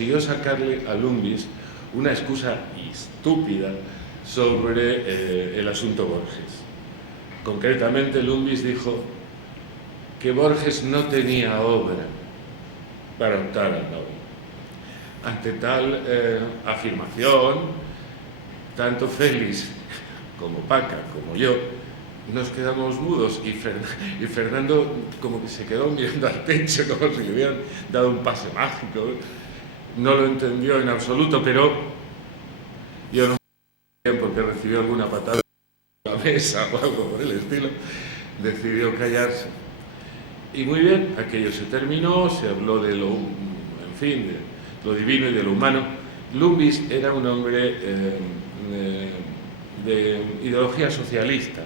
consiguió sacarle a Lumbis una excusa estúpida sobre el asunto Borges. Concretamente, Lumbis dijo que Borges no tenía obra para optar al Nobel. Ante tal afirmación, tanto Félix como Paca como yo nos quedamos mudos y Fernando como que se quedó mirando al techo como si le hubieran dado un pase mágico. No lo entendió en absoluto, pero yo no sé porque recibió alguna patada en la mesa o algo por el estilo, decidió callarse. Y muy bien, aquello se terminó, se habló de lo, en fin, de lo divino y de lo humano. Lumbis era un hombre de ideología socialista.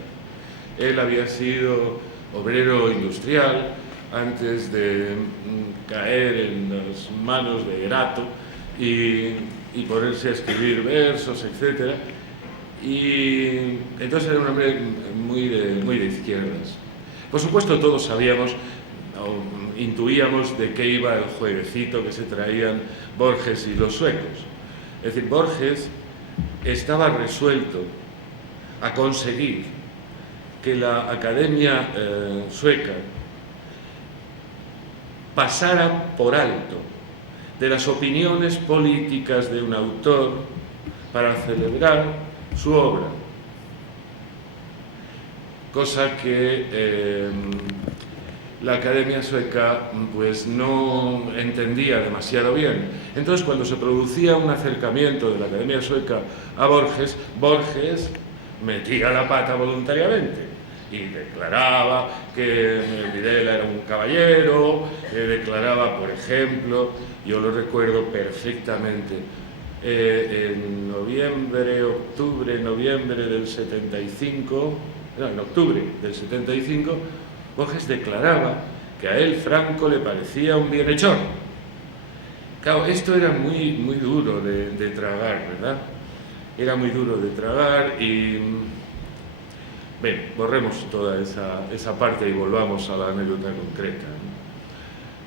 Él había sido obrero industrial antes de caer en las manos de Erato y ponerse a escribir versos, etc. Y entonces era un hombre muy de izquierdas. Por supuesto, todos sabíamos o intuíamos de qué iba el jueguecito que se traían Borges y los suecos. Es decir, Borges estaba resuelto a conseguir que la Academia Sueca pasara por alto de las opiniones políticas de un autor para celebrar su obra, cosa que la Academia Sueca pues no entendía demasiado bien. Entonces, cuando se producía un acercamiento de la Academia Sueca a Borges, Borges metía la pata voluntariamente y declaraba que Videla era un caballero, declaraba, por ejemplo, yo lo recuerdo perfectamente, en noviembre del 75, no, en octubre del 75, Borges declaraba que a él Franco le parecía un bienhechor. Claro, esto era muy duro de tragar, ¿verdad? Era muy duro de tragar y... Bien, borremos toda esa parte y volvamos a la anécdota concreta.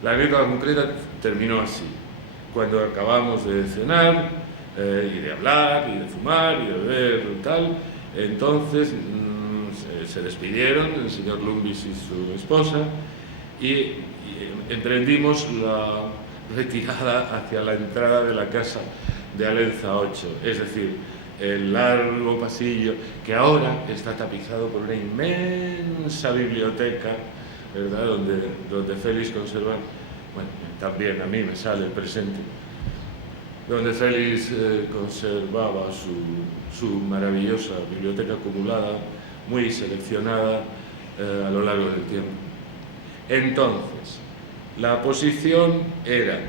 La anécdota concreta terminó así. Cuando acabamos de cenar y de hablar y de fumar y de beber y tal, entonces se despidieron el señor Lumbis y su esposa y emprendimos la retirada hacia la entrada de la casa de Alenza 8, es decir, el largo pasillo que ahora está tapizado por una inmensa biblioteca, ¿verdad? Donde Félix conserva, bueno, también a mí me sale el presente, donde Félix conservaba su maravillosa biblioteca acumulada, muy seleccionada a lo largo del tiempo. Entonces, la posición era,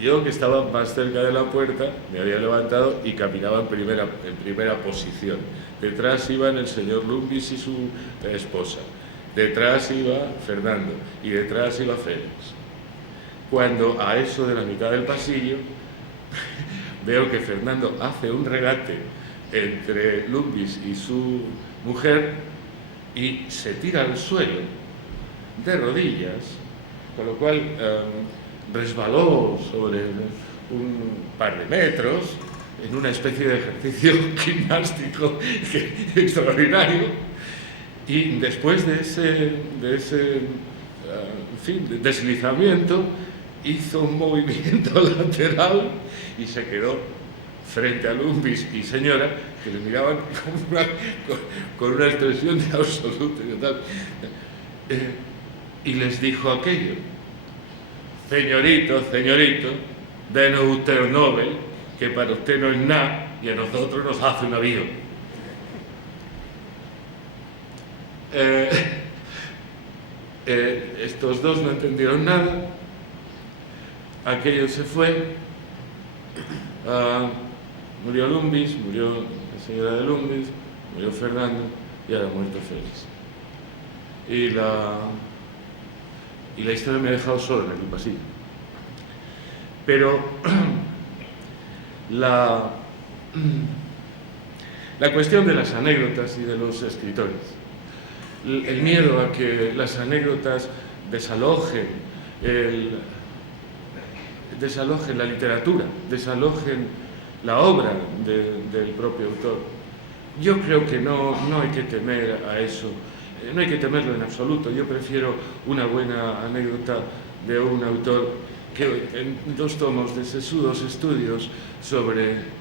yo que estaba más cerca de la puerta, me había levantado y caminaba en primera posición. Detrás iban el señor Lumbis y su esposa. Detrás iba Fernando y detrás iba Félix. Cuando a eso de la mitad del pasillo veo que Fernando hace un regate entre Lumbis y su mujer y se tira al suelo de rodillas, con lo cual resbaló sobre un par de metros en una especie de ejercicio gimnástico extraordinario, y después de ese en fin, deslizamiento hizo un movimiento lateral y se quedó frente a Lumbis y señora, que le miraban con una expresión de absoluta y les dijo aquello: señorito, denos usted el Nobel, que para usted no es nada y a nosotros nos hace un avión. Estos dos no entendieron nada, aquello se fue, murió Lumbis, murió la señora de Lumbis, murió Fernando y ahora ha muerto Félix. Y la historia me ha dejado solo en el pasillo. Pero la cuestión de las anécdotas y de los escritores, el miedo a que las anécdotas desalojen desalojen la literatura, desalojen la obra del propio autor. Yo creo que no hay que temer a eso, no hay que temerlo en absoluto. Yo prefiero una buena anécdota de un autor que en 2 tomos de sesudos estudios sobre...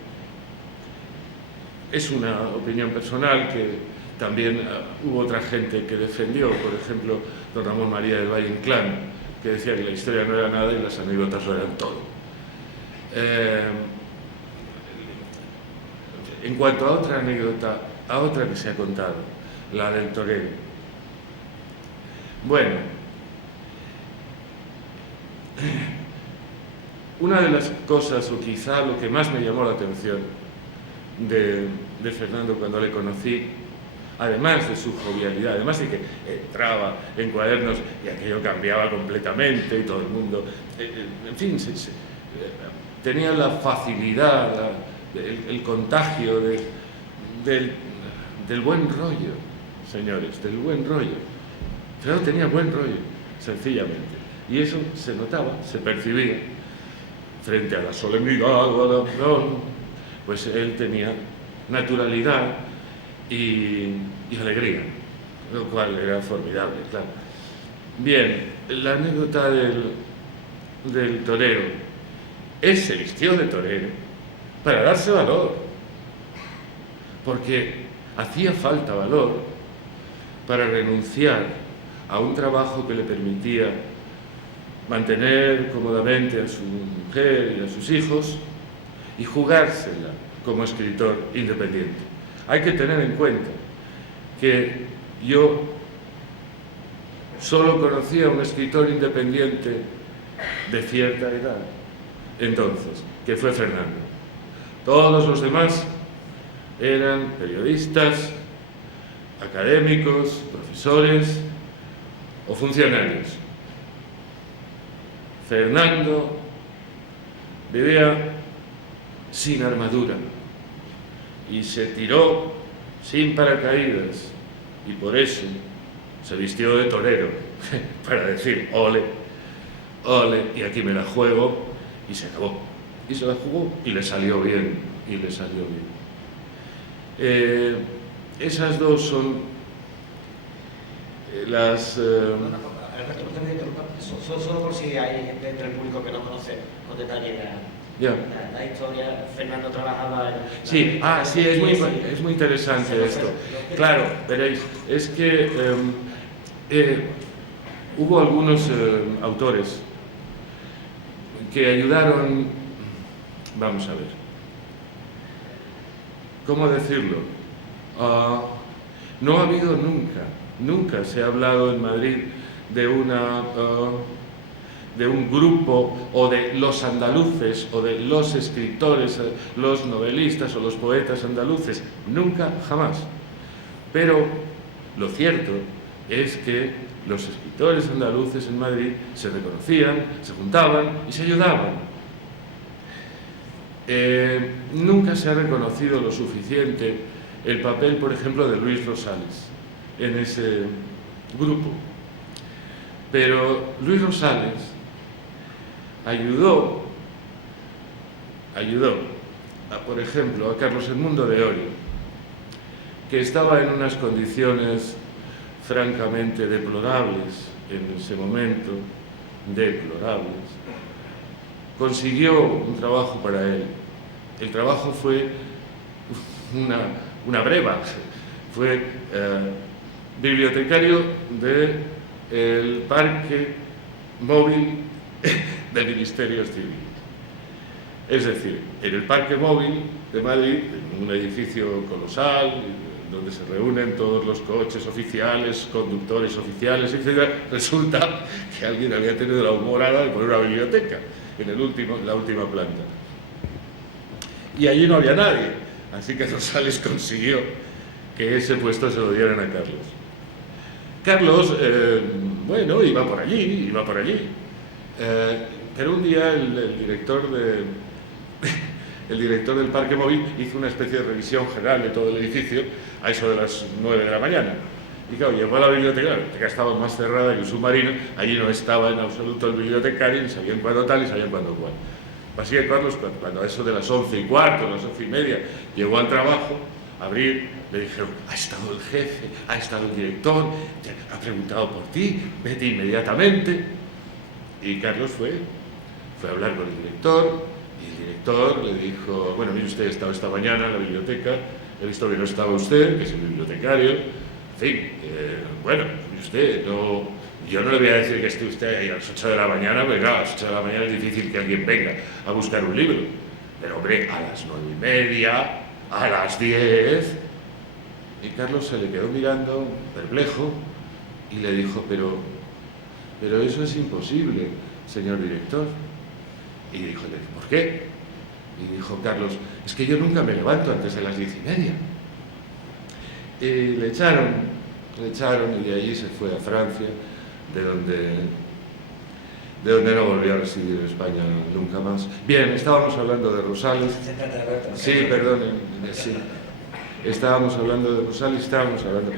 Es una opinión personal que también hubo otra gente que defendió, por ejemplo, don Ramón María del Valle Inclán, que decía que la historia no era nada y las anécdotas lo eran todo. En cuanto a otra anécdota, a otra que se ha contado, la del torero. Bueno, una de las cosas, o quizá lo que más me llamó la atención de Fernando cuando le conocí, además de su jovialidad, además de que entraba en cuadernos y aquello cambiaba completamente y todo el mundo, en fin, tenía la facilidad, el contagio del buen rollo, señores, del buen rollo. Fernando tenía buen rollo, sencillamente, y eso se notaba, se percibía frente a la solemnidad o a la... pues él tenía naturalidad y alegría, lo cual era formidable, claro. Bien, la anécdota del torero. Él se vistió de torero para darse valor, porque hacía falta valor para renunciar a un trabajo que le permitía mantener cómodamente a su mujer y a sus hijos y jugársela como escritor independiente. Hay que tener en cuenta que yo solo conocía a un escritor independiente de cierta edad, entonces, que fue Fernando. Todos los demás eran periodistas, académicos, profesores o funcionarios. Fernando vivía sin armadura y se tiró sin paracaídas y por eso se vistió de torero para decir ole, ole, y aquí me la juego, y se acabó. Y se la jugó y le salió bien, y le salió bien. Esas dos son las... Solo por si hay gente entre el público que no conoce con detalle la historia. Fernando trabajaba en... Sí, sí, es muy interesante esto. Claro, veréis, es que hubo algunos autores que ayudaron, vamos a ver, ¿cómo decirlo? No ha habido nunca se ha hablado en Madrid de un grupo o de los andaluces o de los escritores, los novelistas o los poetas andaluces, nunca, jamás. Pero lo cierto es que los escritores andaluces en Madrid se reconocían, se juntaban y se ayudaban. Nunca se ha reconocido lo suficiente el papel, por ejemplo, de Luis Rosales en ese grupo. Pero Luis Rosales ayudó por ejemplo, a Carlos Edmundo de Orio, que estaba en unas condiciones francamente deplorables en ese momento, deplorables. Consiguió un trabajo para él. El trabajo fue una breva, fue bibliotecario del Parque Móvil de Ministerios Civiles. Es decir, en el Parque Móvil de Madrid, en un edificio colosal, donde se reúnen todos los coches oficiales, conductores oficiales, etc., resulta que alguien había tenido la humorada de poner una biblioteca en la última planta. Y allí no había nadie, así que Rosales consiguió que ese puesto se lo dieran a Carlos. Carlos, bueno, iba por allí, pero un día el director del Parque Móvil hizo una especie de revisión general de todo el edificio a eso de las 9 de la mañana Y claro, llegó a la biblioteca estaba más cerrada que un submarino, allí no estaba en absoluto el bibliotecario, ni sabían cuándo tal, ni sabían cuándo cuál. Así que Carlos, cuando a eso de las 11:15, las 11:30, llegó al trabajo, a abrir, le dijeron, ha estado el jefe, ha estado el director, ha preguntado por ti, vete inmediatamente. Y Carlos fue a hablar con el director, y el director le dijo, bueno, mire usted, he estado esta mañana en la biblioteca, he visto que no estaba usted, que es el bibliotecario, en fin, bueno, mire usted, yo no le voy a decir que esté usted ahí a las 8 de la mañana, porque claro, a las 8 de la mañana es difícil que alguien venga a buscar un libro, pero hombre, a las 9:30, a las 10, y Carlos se le quedó mirando, perplejo, y le dijo, pero eso es imposible, señor director. Y dijo, ¿por qué? Y dijo Carlos, es que yo nunca me levanto antes de las 10:30. Y le echaron y de allí se fue a Francia, de donde no volvió a residir en España nunca más. Bien, estábamos hablando de Rosales. Sí, perdón, sí. Estábamos hablando de Rosales, estábamos hablando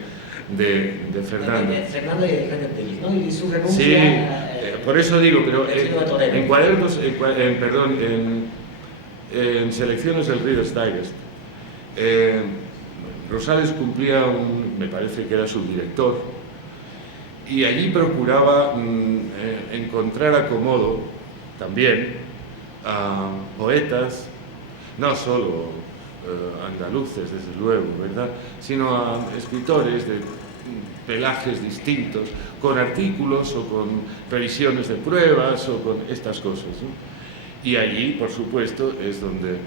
de Fernando. Fernando y el Redentelis, ¿no? Y su renuncia. Sí, por eso digo, pero en cuadernos, en selecciones del Reader's Digest, Rosales cumplía me parece que era subdirector, y allí procuraba encontrar acomodo también a poetas, no solo andaluces, desde luego, ¿verdad?, sino a escritores de pelajes distintos, con artículos o con revisiones de pruebas o con estas cosas, ¿no? Y allí, por supuesto, es donde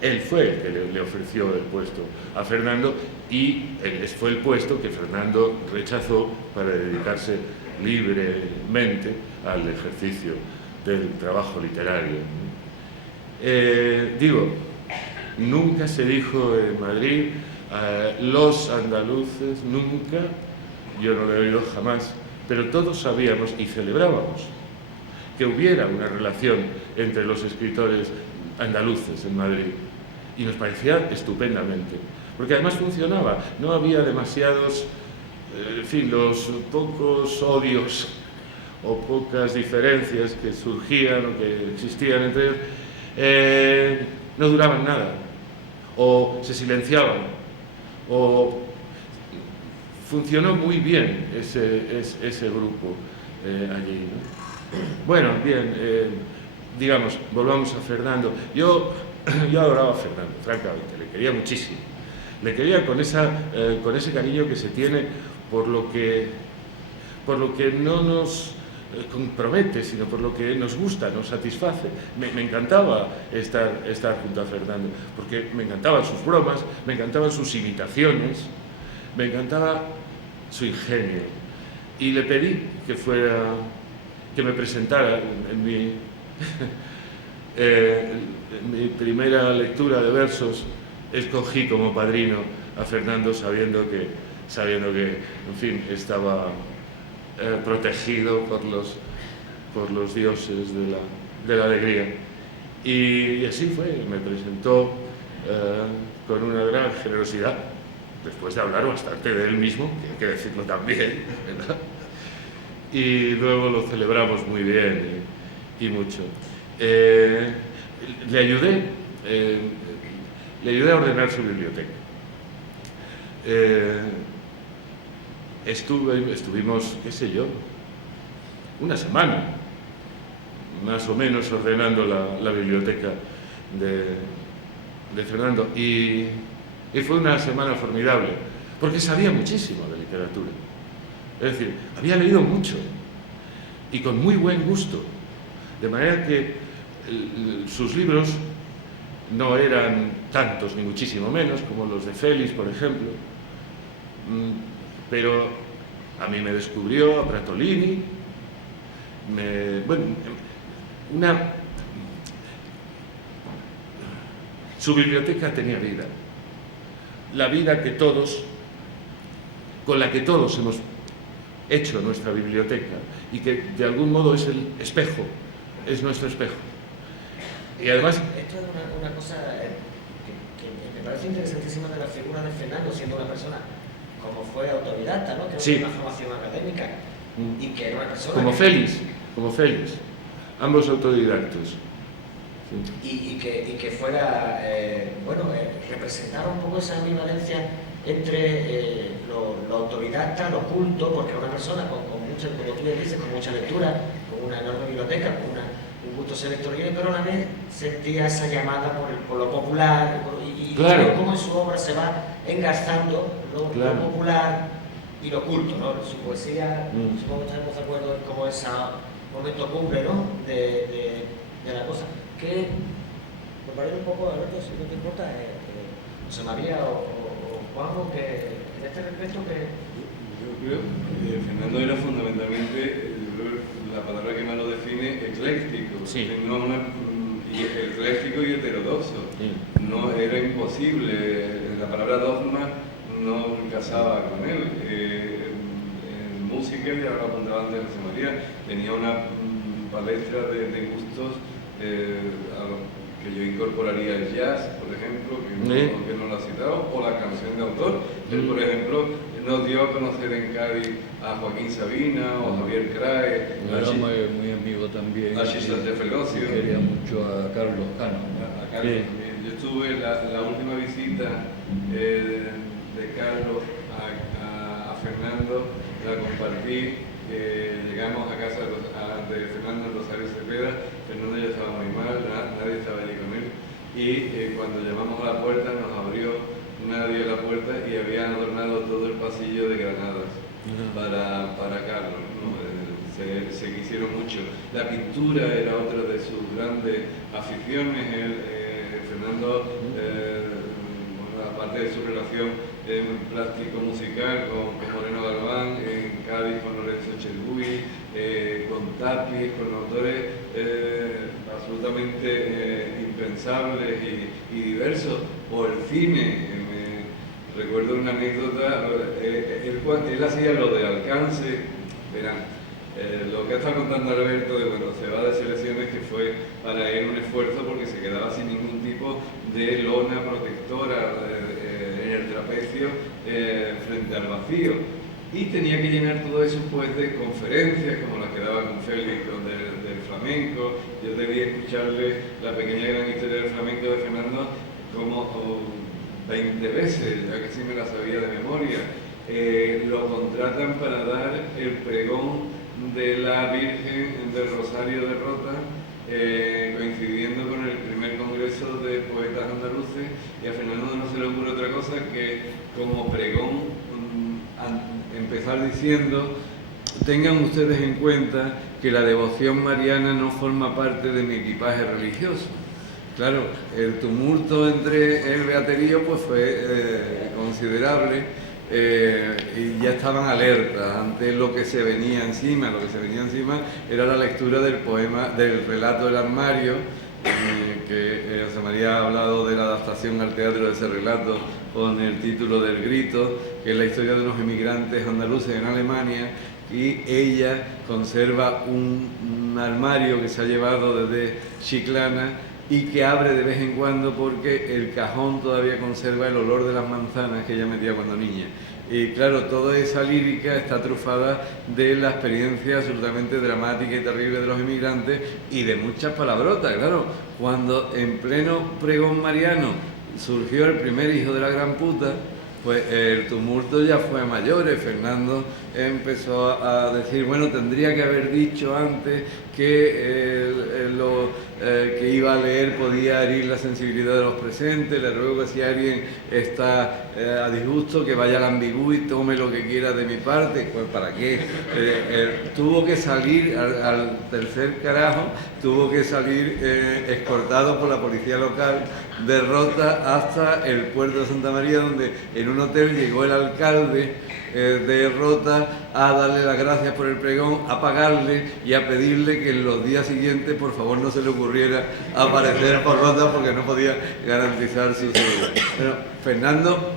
él fue el que le ofreció el puesto a Fernando, y fue el puesto que Fernando rechazó para dedicarse libremente al ejercicio del trabajo literario. Digo, nunca se dijo en Madrid los andaluces, nunca, yo no lo he oído jamás, pero todos sabíamos y celebrábamos que hubiera una relación entre los escritores andaluces en Madrid, y nos parecía estupendamente, porque además funcionaba, no había demasiados, en fin, los pocos odios o pocas diferencias que surgían o que existían entre ellos, no duraban nada, o se silenciaban, o funcionó muy bien ese grupo allí, ¿no? Bueno, bien, digamos, volvamos a Fernando. Yo adoraba a Fernando, francamente, le quería muchísimo. Le quería con ese cariño que se tiene por lo que no nos compromete, sino por lo que nos gusta, nos satisface. Me encantaba estar junto a Fernando, porque me encantaban sus bromas, me encantaban sus imitaciones, me encantaba su ingenio. Y le pedí que me presentara en mi primera lectura de versos. Escogí como padrino a Fernando sabiendo que, en fin, estaba protegido por los dioses de la alegría. Y así fue, me presentó con una gran generosidad, después de hablar bastante de él mismo, que hay que decirlo también, ¿verdad? Y luego lo celebramos muy bien y mucho. Le ayudé a ordenar su biblioteca. Estuvimos, qué sé yo, una semana, más o menos, ordenando la biblioteca de Fernando, y fue una semana formidable, porque sabía muchísimo de literatura. Es decir, había leído mucho y con muy buen gusto, de manera que sus libros no eran tantos ni muchísimo menos como los de Félix, por ejemplo, pero a mí me descubrió a Pratolini, su biblioteca tenía vida, la vida con la que todos hemos hecho nuestra biblioteca, y que de algún modo es el espejo, es nuestro espejo. Y además... Esto es una cosa que me parece interesantísima de la figura de Fernando, siendo una persona como fue autodidacta, ¿no? Que no sí. tenía una formación académica y que era una persona... Como Félix, ambos autodidactos. Sí. Y que fuera, representara un poco esa ambivalencia entre lo autodidacta, lo culto, porque era una persona con mucha, como tú dices, con mucha lectura, con una enorme biblioteca, con un gusto selector, pero a la vez sentía esa llamada por lo popular, y claro. cómo en su obra se va engarzando lo popular y lo culto, ¿no? Su poesía, supongo que estamos de acuerdo en cómo es ese momento cumbre, ¿no? de la cosa. Que me parece un poco, Alberto, si no te importa, José María o Juanjo, que en este respecto que... Yo creo que Fernando era fundamentalmente, la palabra que más lo define, ecléctico. Sí. Ecléctico y heterodoxo. Sí. No era imposible, la palabra dogma no casaba con él. En música, ya lo apuntaba antes José María, tenía una palestra de gustos a los que yo incorporaría el jazz, por ejemplo, que no lo ha citado, o la canción de autor. Él, por ejemplo, nos dio a conocer en Cádiz a Joaquín Sabina o a Javier Crae. Era muy amigo también. A Chisas de Felocio. Quería mucho a Carlos Cano. A Carlos también. Yo estuve la última visita de Carlos a Fernando, la compartí. Llegamos a casa de Fernando Rosario Cepeda. Fernando ya estaba muy mal, nadie estaba allí con él, y cuando llamamos a la puerta nos abrió nadie a la puerta y habían adornado todo el pasillo de granadas para Carlos, ¿no? Se quisieron mucho. La pintura era otra de sus grandes aficiones. Fernando, aparte de su relación plástico-musical con Moreno Galván, en Cádiz con Lorenzo Cherbuy, con Tapis, con autores absolutamente impensables y diversos, o el cine. Recuerdo una anécdota, él hacía lo de alcance, verán, lo que está contando Alberto de cuando se va de selecciones, que fue para él un esfuerzo porque se quedaba sin ningún tipo de lona protectora en el trapecio frente al vacío, y tenía que llenar todo eso pues de conferencias como las que daba con Félix del flamenco. Yo debí escucharle la pequeña gran historia del flamenco de Fernando como 20 veces, ya que sí me la sabía de memoria. Lo contratan para dar el pregón de la Virgen del Rosario de Rota, coincidiendo con el primer congreso de poetas andaluces, y a Fernando no se le ocurre otra cosa que como pregón empezar diciendo: tengan ustedes en cuenta que la devoción mariana no forma parte de mi equipaje religioso. Claro, el tumulto entre el beaterío pues fue considerable, y ya estaban alertas ante lo que se venía encima. Lo que se venía encima era la lectura del poema, del relato del armario, que José María ha hablado de la adaptación al teatro de ese relato con el título del Grito, que es la historia de unos inmigrantes andaluces en Alemania, y ella conserva un armario que se ha llevado desde Chiclana y que abre de vez en cuando porque el cajón todavía conserva el olor de las manzanas que ella metía cuando niña. Y claro, toda esa lírica está trufada de la experiencia absolutamente dramática y terrible de los inmigrantes y de muchas palabrotas. Claro, cuando en pleno pregón mariano surgió el primer hijo de la gran puta, pues el tumulto ya fue a mayores. Fernando empezó a decir, bueno, tendría que haber dicho antes que lo que iba a leer podía herir la sensibilidad de los presentes. Le ruego que si alguien está a disgusto, que vaya al ambigú y tome lo que quiera de mi parte. Pues ¿para qué? Tuvo que salir al tercer carajo, tuvo que salir escoltado por la policía local de Rota hasta el puerto de Santa María, donde en un hotel llegó el alcalde de Rota a darle las gracias por el pregón, a pagarle y a pedirle que en los días siguientes por favor no se le ocurriera aparecer por Rota porque no podía garantizar su seguridad. Pero Fernando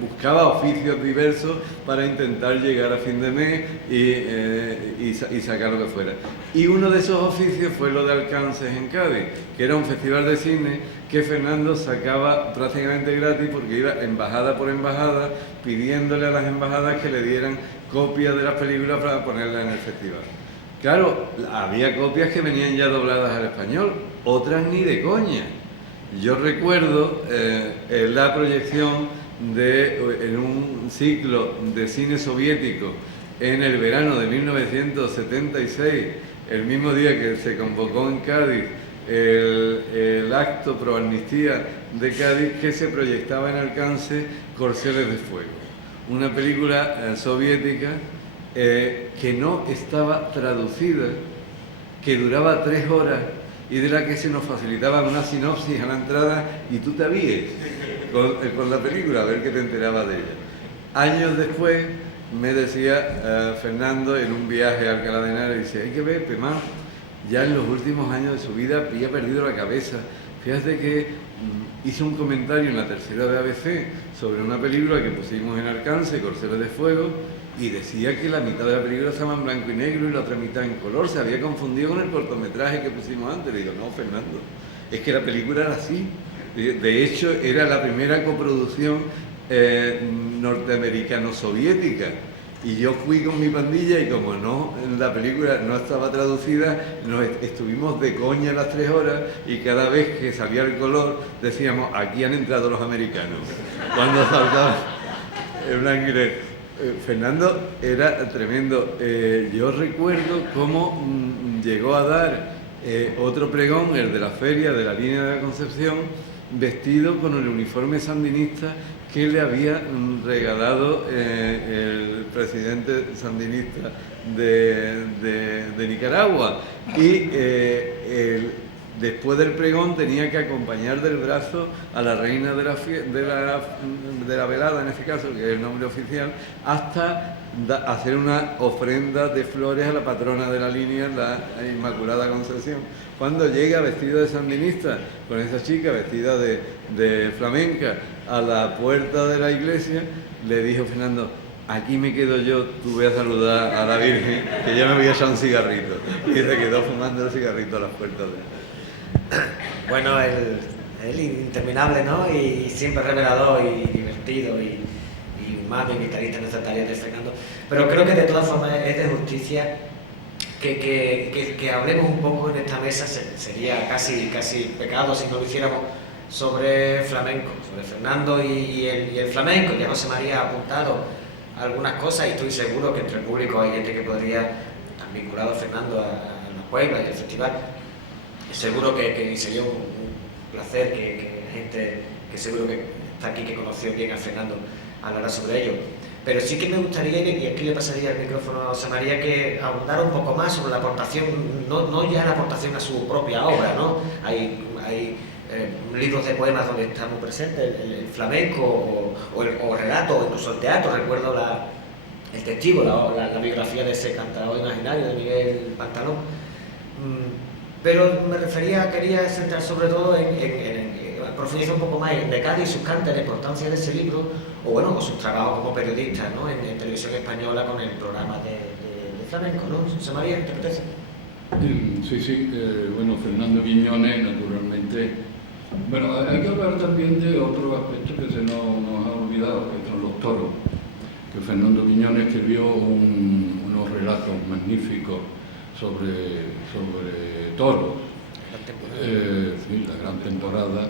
buscaba oficios diversos para intentar llegar a fin de mes y sacar lo que fuera. Y uno de esos oficios fue lo de Alcances en Cádiz, que era un festival de cine que Fernando sacaba prácticamente gratis porque iba embajada por embajada pidiéndole a las embajadas que le dieran copias de las películas para ponerlas en el festival. Claro, había copias que venían ya dobladas al español, otras ni de coña. Yo recuerdo la proyección en un ciclo de cine soviético en el verano de 1976, el mismo día que se convocó en Cádiz el acto pro amnistía de Cádiz, que se proyectaba en Alcance Corceles de Fuego, una película soviética que no estaba traducida, que duraba 3 horas y de la que se nos facilitaba una sinopsis a la entrada y tú te habías con la película a ver qué te enterabas de ella. Años después me decía Fernando en un viaje a Alcalá de Henares, dice, hay que ver, Pemán, ya en los últimos años de su vida había perdido la cabeza. Fíjate que hizo un comentario en la tercera de ABC sobre una película que pusimos en Alcance, Corceles de Fuego, y decía que la mitad de la película estaba en blanco y negro y la otra mitad en color. Se había confundido con el cortometraje que pusimos antes. Le digo, no, Fernando, es que la película era así. De hecho, era la primera coproducción norteamericano-soviética. Y yo fui con mi pandilla y como no, la película no estaba traducida, nos estuvimos de coña las 3 horas y cada vez que salía el color decíamos, aquí han entrado los americanos. Cuando saltaba el blanco y negro. Fernando era tremendo. Yo recuerdo cómo llegó a dar otro pregón, el de la feria de la línea de la Concepción, vestido con el uniforme sandinista que le había regalado el presidente sandinista de Nicaragua. Y después del pregón tenía que acompañar del brazo a la reina de la velada, en este caso, que es el nombre oficial, hasta hacer una ofrenda de flores a la patrona de la línea, la Inmaculada Concepción. Cuando llega vestida de sandinista, con esa chica vestida de flamenca, a la puerta de la iglesia, le dijo Fernando, aquí me quedo yo, tú voy a saludar a la Virgen, que ya me voy a echar un cigarrito. Y se quedó fumando el cigarrito a las puertas de... Bueno, el interminable, ¿no? Y siempre revelador y divertido y humano y vitalista en nuestra tarea de Fernando. Pero creo que de todas formas es de justicia que hablemos un poco en esta mesa, sería casi pecado si no lo hiciéramos, sobre flamenco, sobre Fernando y el flamenco. Ya José María ha apuntado algunas cosas y estoy seguro que entre el público hay gente que podría, tan vinculado a Fernando a la Puebla y al festival, seguro que sería un placer que gente que seguro que está aquí, que conoció bien a Fernando, hablará sobre ello. Pero sí que me gustaría, y aquí le pasaría el micrófono a José María, que abundara un poco más sobre la aportación, no ya la aportación a su propia obra, ¿no? Hay libros de poemas donde está muy presente el flamenco o relato, o incluso el teatro. Recuerdo el testigo, la biografía de ese cantador imaginario de Miguel Pantalón. Pero quería centrar sobre todo en profundizar un poco más en De Cádiz y sus cantes, la importancia de ese libro, o bueno, con sus trabajos como periodista, ¿no? en televisión española con el programa de flamenco, ¿no? José María, ¿te apetece? Sí, bueno, Fernando Quiñones, naturalmente. Bueno, hay que hablar también de otro aspecto que se nos ha olvidado, que son los toros. Que Fernando Quiñones escribió unos relatos magníficos sobre toros. Sí, la gran temporada.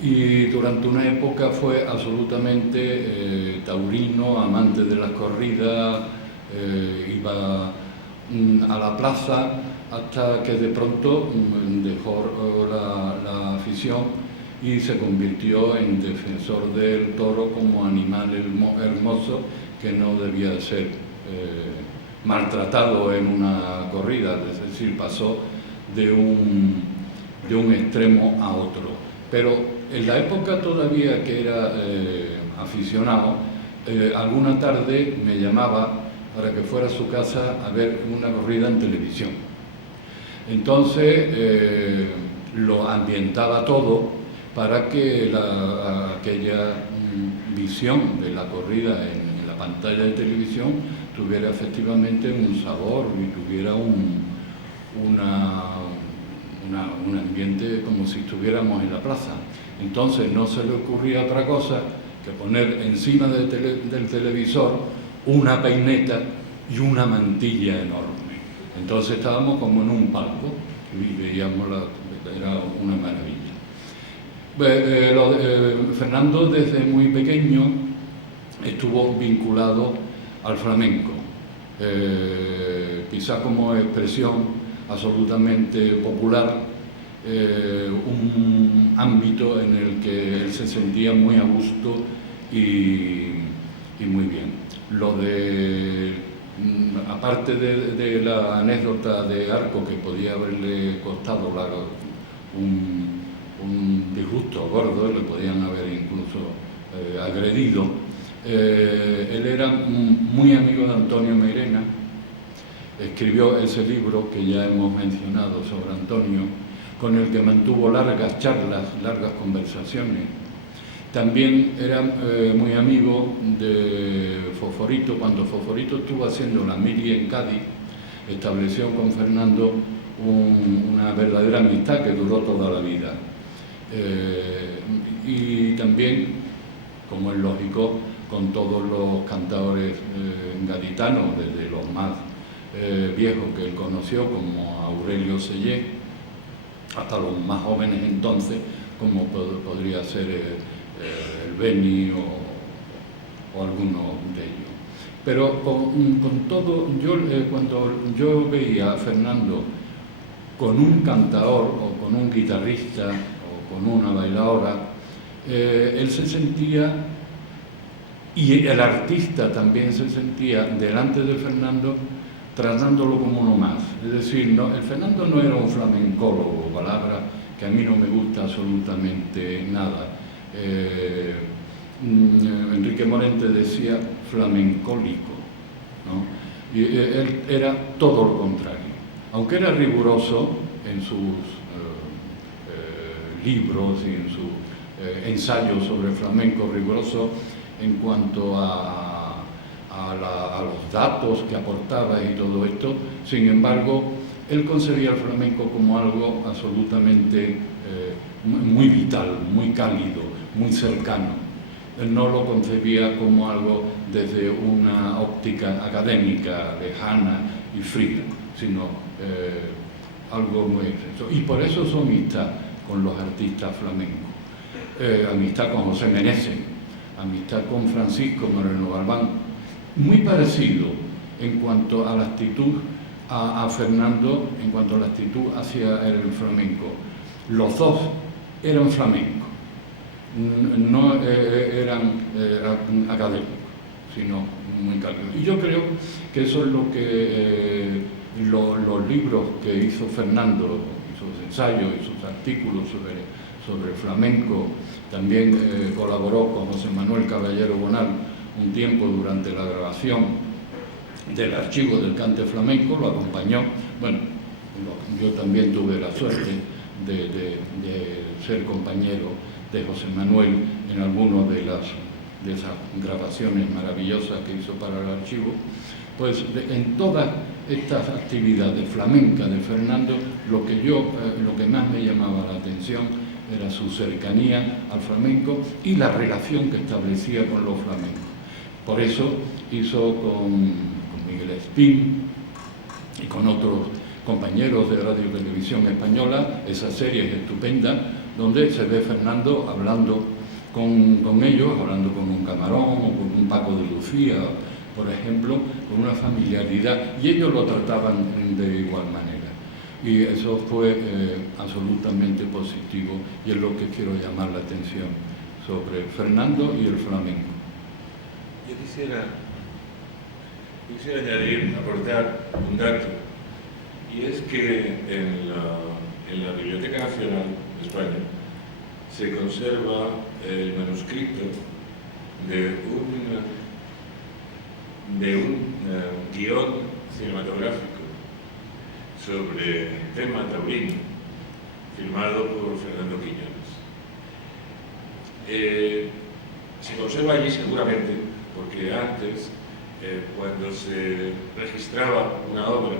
Y durante una época fue absolutamente taurino, amante de las corridas, iba a la plaza, hasta que de pronto dejó la afición y se convirtió en defensor del toro como animal hermoso que no debía ser maltratado en una corrida, es decir, pasó de un extremo a otro. Pero en la época todavía que era aficionado, alguna tarde me llamaba para que fuera a su casa a ver una corrida en televisión. Entonces lo ambientaba todo para que aquella visión de la corrida en la pantalla de televisión tuviera efectivamente un sabor y tuviera un ambiente como si estuviéramos en la plaza. Entonces no se le ocurría otra cosa que poner encima del televisor una peineta y una mantilla enorme. Entonces estábamos como en un palco y veíamos era una maravilla. Fernando desde muy pequeño estuvo vinculado al flamenco, quizá como expresión absolutamente popular, un ámbito en el que él se sentía muy a gusto y muy bien. Aparte de la anécdota de Arco, que podía haberle costado un disgusto gordo, le podían haber incluso agredido, él era muy amigo de Antonio Mairena. Escribió ese libro que ya hemos mencionado sobre Antonio, con el que mantuvo largas charlas, largas conversaciones. También era muy amigo de Fosforito. Cuando Fosforito estuvo haciendo la mili en Cádiz, estableció con Fernando una verdadera amistad que duró toda la vida. Y también, como es lógico, con todos los cantadores gaditanos, desde los más viejos que él conoció, como Aurelio Sellé, hasta los más jóvenes entonces, como podría ser el Beni o alguno de ellos. Pero con todo, cuando yo veía a Fernando con un cantador o con un guitarrista o con una bailadora, él se sentía, y el artista también se sentía delante de Fernando, tratándolo como uno más. Es decir, el Fernando no era un flamencólogo, palabra que a mí no me gusta absolutamente nada. Enrique Morente decía flamencólico, ¿no? Y él era todo lo contrario. Aunque era riguroso en sus libros y en sus ensayos sobre flamenco, riguroso en cuanto a los datos que aportaba y todo esto, sin embargo, él concebía el flamenco como algo absolutamente muy vital, muy cálido, muy cercano. Él no lo concebía como algo desde una óptica académica, lejana y fría, sino algo muy extenso. Y por eso su amistad con los artistas flamencos, amistad con José Meneses, amistad con Francisco Moreno Galván, muy parecido en cuanto a la actitud a Fernando, en cuanto a la actitud hacia el flamenco. Los dos eran flamencos, no eran académicos, sino muy cálidos. Y yo creo que eso es lo que los libros que hizo Fernando, sus ensayos y sus artículos sobre flamenco, también colaboró con José Manuel Caballero Bonal un tiempo durante la grabación del archivo del cante flamenco, lo acompañó. Bueno, yo también tuve la suerte de ser compañero de José Manuel en algunas de esas grabaciones maravillosas que hizo para el archivo. Pues en todas estas actividades flamencas de Fernando, lo que más me llamaba la atención era su cercanía al flamenco y la relación que establecía con los flamencos. Por eso hizo con Miguel Espín y con otros compañeros de Radio y Televisión Española esa serie estupenda donde se ve Fernando hablando con ellos, hablando con un Camarón o con un Paco de Lucía, por ejemplo, con una familiaridad, y ellos lo trataban de igual manera. Y eso fue absolutamente positivo, y es lo que quiero llamar la atención sobre Fernando y el flamenco. Yo quisiera añadir, aportar un dato, y es que en la Biblioteca Nacional de España se conserva el manuscrito de un guión cinematográfico sobre tema taurino, firmado por Fernando Quiñones. se conserva allí seguramente, porque antes, cuando se registraba una obra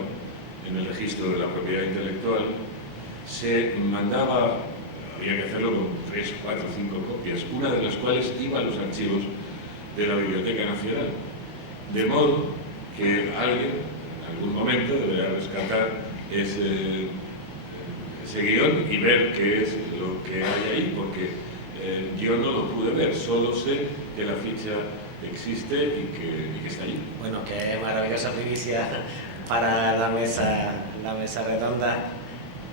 en el registro de la propiedad intelectual, se mandaba, había que hacerlo con 3, 4, 5 copias, una de las cuales iba a los archivos de la Biblioteca Nacional, de modo que alguien en algún momento deberá rescatar ese guión y ver qué es lo que hay ahí, porque yo no lo pude ver, solo sé que la ficha existe y que está allí. Bueno, qué maravillosa primicia para la mesa redonda.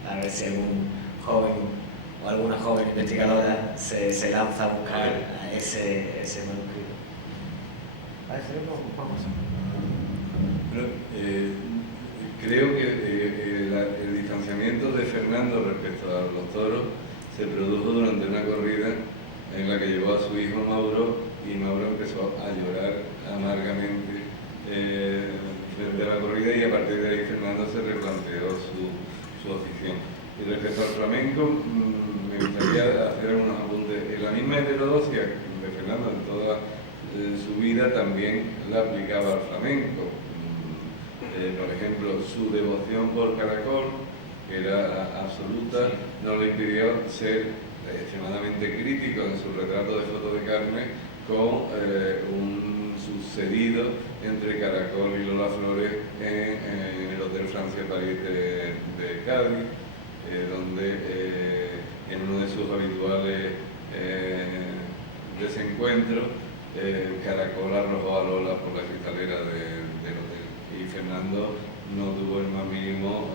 A ver si algún joven o alguna joven investigadora se lanza a buscar ese manuscrito. Vamos. Bueno, creo que el distanciamiento de Fernando respecto a los toros se produjo durante una corrida en la que llevó a su hijo Mauro, y Mauro empezó a llorar amargamente frente a la corrida, y a partir de ahí Fernando se replanteó su afición. Y respecto al flamenco, me gustaría hacer algunos apuntes. En la misma heterodoxia de Fernando en toda su vida también la aplicaba al flamenco. Por ejemplo, su devoción por Caracol, que era absoluta, no le impidió ser extremadamente crítico en su retrato de foto de carne con un sucedido entre Caracol y Lola Flores en el Hotel Francia París de Cádiz, donde en uno de sus habituales desencuentros Caracol arrojó a Lola por la cristalera del hotel, y Fernando no tuvo el más mínimo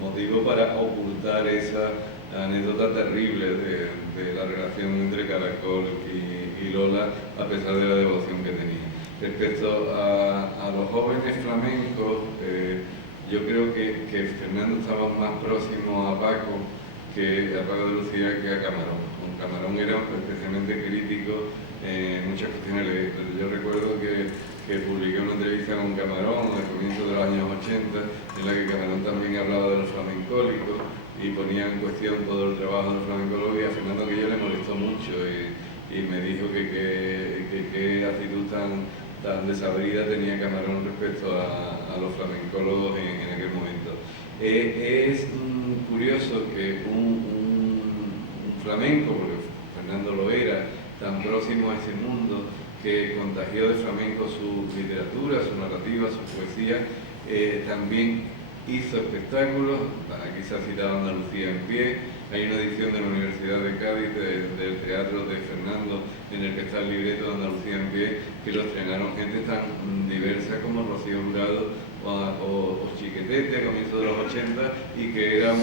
motivo para ocultar esa anécdota terrible de la relación entre Caracol y Lola, a pesar de la devoción que tenía. Respecto a los jóvenes flamencos, yo creo que Fernando estaba más próximo a Paco de Lucía que a Camarón. Con Camarón era especialmente crítico en muchas cuestiones. Yo recuerdo que publiqué una entrevista con Camarón al comienzo de los años 80, en la que Camarón también hablaba de los flamencólicos y ponía en cuestión todo el trabajo de los flamencólogos, y a Fernando que yo le molestó mucho y me dijo que qué actitud tan desabrida tenía Camarón respecto a los flamencólogos en aquel momento. Es curioso que un flamenco, porque Fernando lo era, tan próximo a ese mundo, que contagió de flamenco su literatura, su narrativa, su poesía, también hizo espectáculos. Aquí se ha citado Andalucía en pie. Hay una edición de la Universidad de Cádiz del teatro de Fernando en el que está el libreto de Andalucía en pie, que lo estrenaron gente tan diversa como Rocío Jurado o Chiquetete a comienzos de los 80, y que era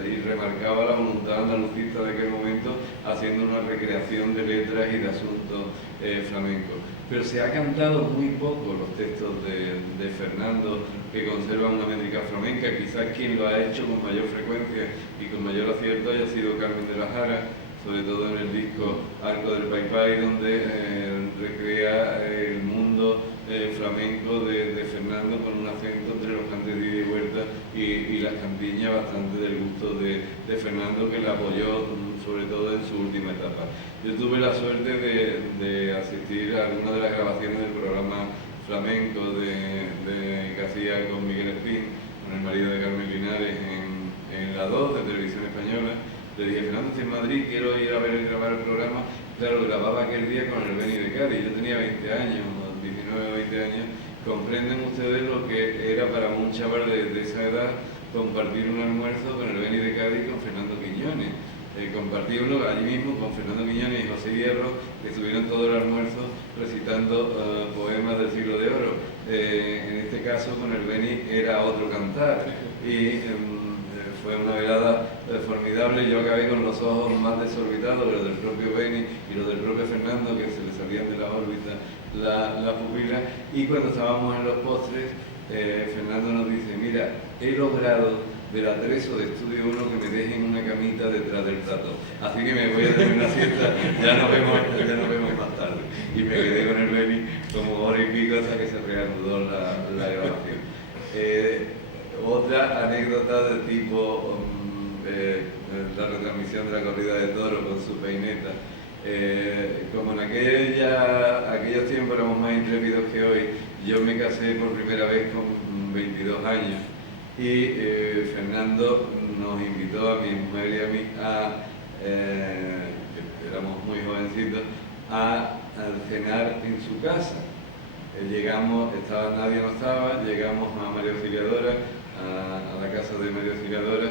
y remarcaba la voluntad andalucista de aquel momento, haciendo una recreación de letras y de asuntos flamencos. Pero se ha cantado muy poco los textos de Fernando, que conservan una métrica flamenca. Quizás quien lo ha hecho con mayor frecuencia y con mayor acierto haya sido Carmen de la Jara, sobre todo en el disco Arco del Pai Pai, donde recrea el mundo flamenco de Fernando, con un acento entre los cantes de ida y vuelta y las cantiñas bastante del gusto de Fernando, que la apoyó sobre todo en su última etapa. Yo tuve la suerte de asistir a algunas de las grabaciones del programa flamenco que hacía con Miguel Espín, con el marido de Carmen Linares, en la 2 de Televisión Española. Le dije: Fernando, estoy en Madrid, quiero ir a grabar el programa. Claro, grababa aquel día con el Beni de Cádiz. Yo tenía 20 años, 19 o 20 años. Comprenden ustedes lo que era para un chaval de esa edad compartir un almuerzo con el Beni de Cádiz, con Fernando Quiñones. Compartí uno allí mismo con Fernando Quiñones y José Hierro, que estuvieron todo el almuerzo recitando poemas del Siglo de Oro. En este caso, con el Beni era otro cantar. Y fue una velada formidable. Yo acabé con los ojos más desorbitados, los del propio Beni y los del propio Fernando, que se le salían de la órbita la pupila. Y cuando estábamos en los postres, Fernando nos dice: mira, he logrado del atrezo de Estudio 1 que me dejen una camita detrás del plato, así que me voy a tener una siesta, ya nos vemos más tarde. Y me quedé con el Beni como hora y pico hasta que se reanudó la grabación. Otra anécdota de tipo la retransmisión de la corrida de toros con su peineta. Como en aquellos tiempos éramos más intrépidos que hoy, yo me casé por primera vez con 22 años y Fernando nos invitó a mi mujer y a mí que éramos muy jovencitos, a cenar en su casa. Llegamos, nadie no estaba, llegamos a María Auxiliadora, a la casa de María Auxiliadora,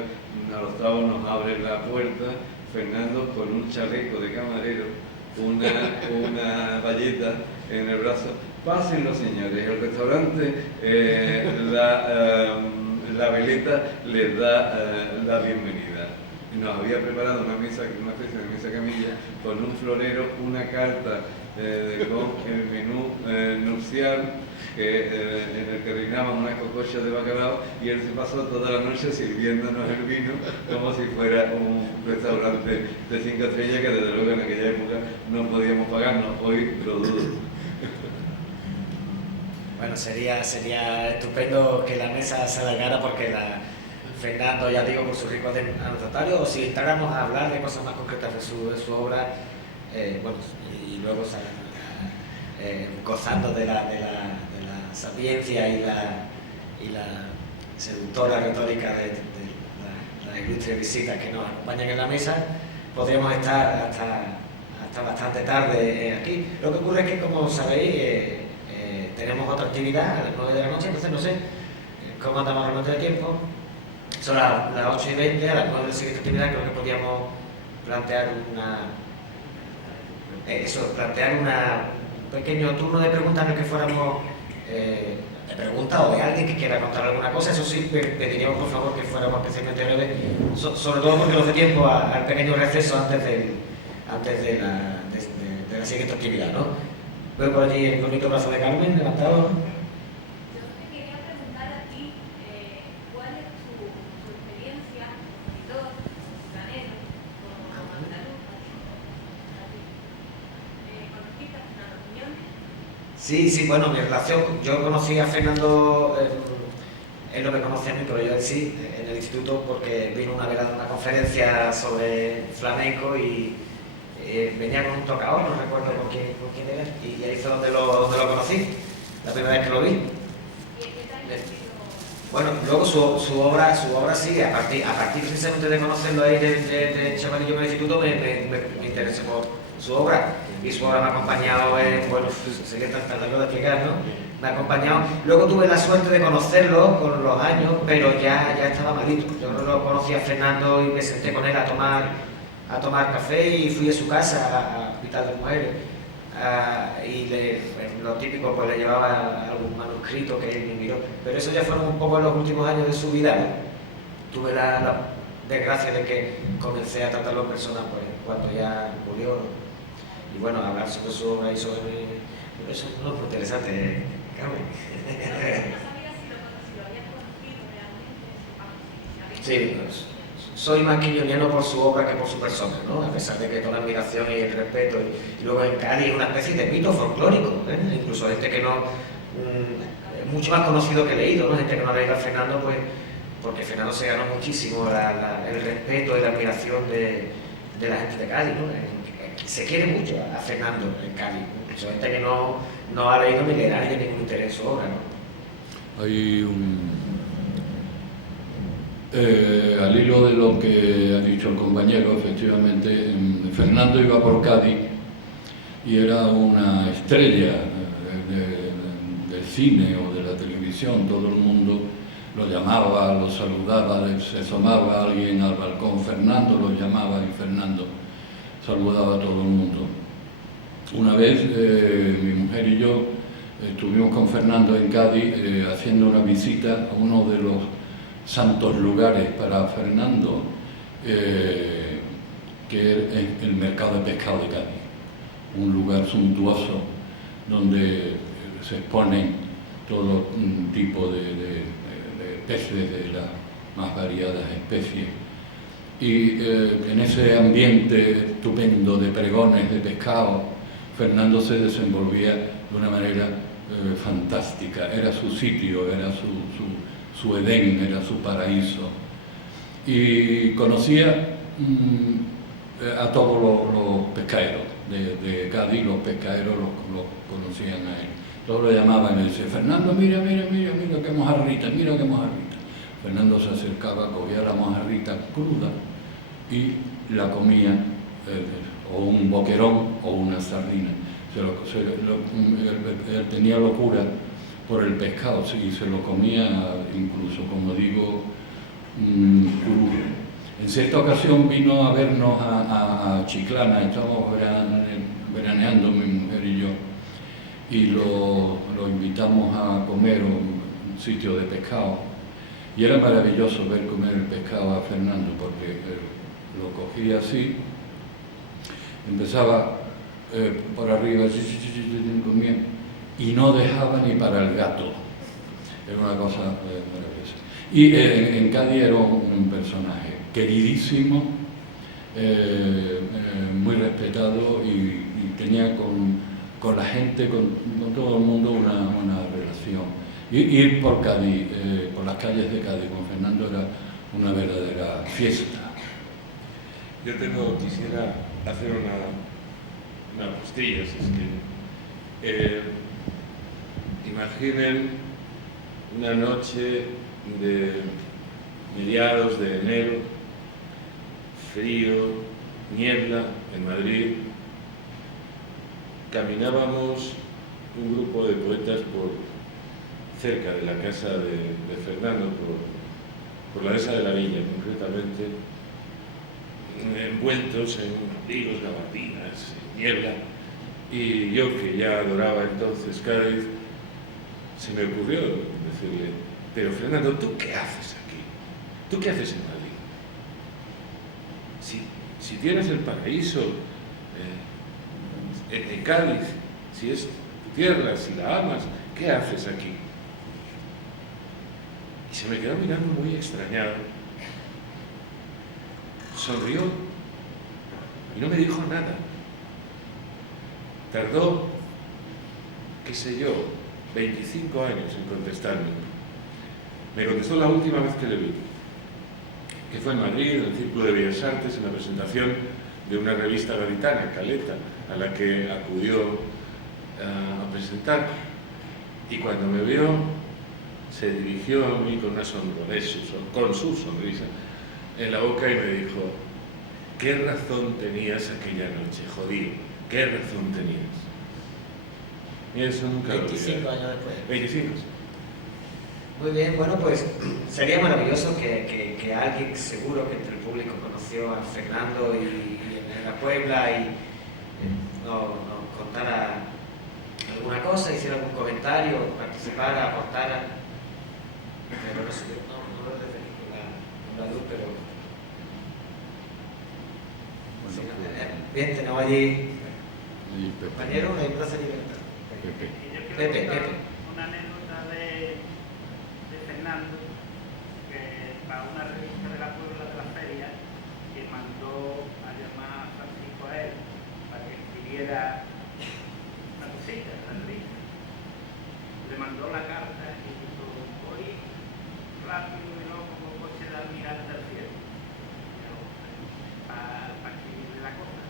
al octavo nos abre la puerta Fernando con un chaleco de camarero, una valleta en el brazo. Pasen los señores, el restaurante, la veleta les da la bienvenida. Nos había preparado una especie de mesa camilla con un florero, una carta con el menú nupcial en el que reinaban unas cocochas de bacalao, y él se pasó toda la noche sirviéndonos el vino como si fuera un restaurante de 5 estrellas que desde luego en aquella época no podíamos pagarnos. Hoy lo dudo. Bueno, sería estupendo que la mesa se alargara porque Fernando, ya digo, por su rico anecdotario, o si entráramos a hablar de cosas más concretas de su obra, bueno, y luego gozando de la sapiencia y la seductora retórica de las ilustres visitas que nos acompañan en la mesa, podríamos estar hasta bastante tarde aquí. Lo que ocurre es que, como sabéis, tenemos otra actividad a las 9 de la noche, entonces no sé cómo andamos realmente de tiempo. Son las 8:20, a las 9 de la siguiente actividad creo que podríamos plantear un pequeño turno de preguntas en el que fuéramos de preguntas o de alguien que quiera contar alguna cosa. Eso sí, pediríamos por favor que fuéramos especialmente breves, sobre todo porque nos dé tiempo al pequeño receso antes de la siguiente actividad, ¿no? Veo por allí el bonito brazo de Carmen levantado, ¿no? Yo te quería preguntar a ti cuál es tu experiencia como escritor, como planero, como andaluz. ¿Conociste a Fernando Quiñones? Sí, bueno, mi relación, yo conocí a Fernando, él no me conocía a mí, pero yo él sí, en el instituto, porque vino una vez a una conferencia sobre flamenco y venía con un tocador, no recuerdo con quién era, y ahí fue donde lo conocí, la primera vez que lo vi. ¿Y qué tal el estilo? Bueno, luego su obra sigue, a partir precisamente de conocerlo ahí de chavalillo en el instituto, me interesé por su obra, y su obra me ha acompañado, bueno, sería tan largo de explicar, ¿no? Me ha acompañado. Luego tuve la suerte de conocerlo con los años, pero ya estaba malito. Yo no lo conocí a Fernando y me senté con él a tomar café y fui a su casa, a Hospital de Mujeres. Y lo típico, pues le llevaba algún manuscrito que él me miró. Pero eso ya fueron un poco en los últimos años de su vida, ¿no? Tuve la desgracia de que comencé a tratarlo en persona pues, cuando ya murió, ¿no? Y bueno, hablar sobre su obra y sobre mí, eso no es muy interesante, Carmen. No sabía si lo habías conocido realmente. Sí, pues, soy más quiñoniano por su obra que por su persona, ¿no? A pesar de que toda la admiración y el respeto. Y luego en Cádiz una especie de mito folclórico, ¿eh? Incluso gente que no... mucho más conocido que leído, ¿no? Gente que no ha leído a Fernando, pues, porque Fernando se ganó muchísimo el respeto y la admiración de la gente de Cádiz, ¿no? Se quiere mucho a Fernando en Cádiz, incluso gente que no ha leído ni leerá ni ningún interés en su obra, ¿no? Hay al hilo de lo que ha dicho el compañero, efectivamente, Fernando iba por Cádiz y era una estrella del cine o de la televisión. Todo el mundo lo llamaba, lo saludaba, se asomaba alguien al balcón, Fernando lo llamaba y Fernando saludaba a todo el mundo. Una vez mi mujer y yo estuvimos con Fernando en Cádiz haciendo una visita a uno de los santos lugares para Fernando, que es el mercado de pescado de Cádiz, un lugar suntuoso donde se exponen todo tipo de peces de las más variadas especies. Y en ese ambiente estupendo de pregones de pescado, Fernando se desenvolvía de una manera fantástica. Era su sitio, era su Edén, era su paraíso. y conocía a todos los pescaderos de Cádiz. Los pescaderos los conocían a él. Todos lo llamaban y le decían: Fernando, mira, mira, mira, mira qué mojarrita, mira qué mojarrita. Fernando se acercaba, cogía la mojarrita cruda y la comía, o un boquerón o una sardina. Él tenía locura por el pescado, sí, se lo comía incluso, como digo, crudo. En cierta ocasión vino a vernos a Chiclana, estábamos veraneando mi mujer y yo, y lo invitamos a comer a un sitio de pescado. Y era maravilloso ver comer el pescado a Fernando, porque lo cogía así, empezaba por arriba, comía, y no dejaba ni para el gato. Era una cosa maravillosa. Y en Cádiz era un personaje queridísimo, muy respetado, y tenía con la gente, con todo el mundo, una relación. Ir por Cádiz, por las calles de Cádiz con Fernando era una verdadera fiesta. Yo quisiera hacer una postilla, si es que imaginen una noche de mediados de enero, frío, niebla en Madrid. Caminábamos un grupo de poetas cerca de la casa de Fernando, por la dehesa de la Viña, concretamente, envueltos en abrigos, gabardinas, niebla. Y yo, que ya adoraba entonces Cádiz, se me ocurrió decirle: pero Fernando, ¿tú qué haces aquí? ¿Tú qué haces en Madrid? Si tienes el paraíso en Cádiz, si es tu tierra, si la amas, ¿qué haces aquí? Y se me quedó mirando muy extrañado. Sonrió y no me dijo nada. Tardó, qué sé yo, 25 años en contestarme. Me contestó la última vez que le vi, que fue en Madrid, en el Círculo de Bellas Artes, en la presentación de una revista gaditana, Caleta, a la que acudió a presentar. Y cuando me vio, se dirigió a mí con su sonrisa en la boca y me dijo: ¿qué razón tenías aquella noche, jodido? ¿Qué razón tenías? Y eso nunca lo olvidé. 25 años después. 25. Muy bien, bueno, pues sería maravilloso que alguien, seguro que entre el público conoció a Fernando y en la Puebla, y nos contara alguna cosa, hiciera algún comentario, participara, aportara. Pero no lo referí con la luz, pero... Sí, bien, tenemos allí compañero de Plaza Libertad. Pepe. Una anécdota de Fernando, que para una revista de la Puebla de la Feria, que mandó a llamar a Francisco a él para que escribiera una cosita en la revista. Le mandó la carta y dijo: hoy rápido y loco como coche de almirante al cielo, para escribirle la cosa.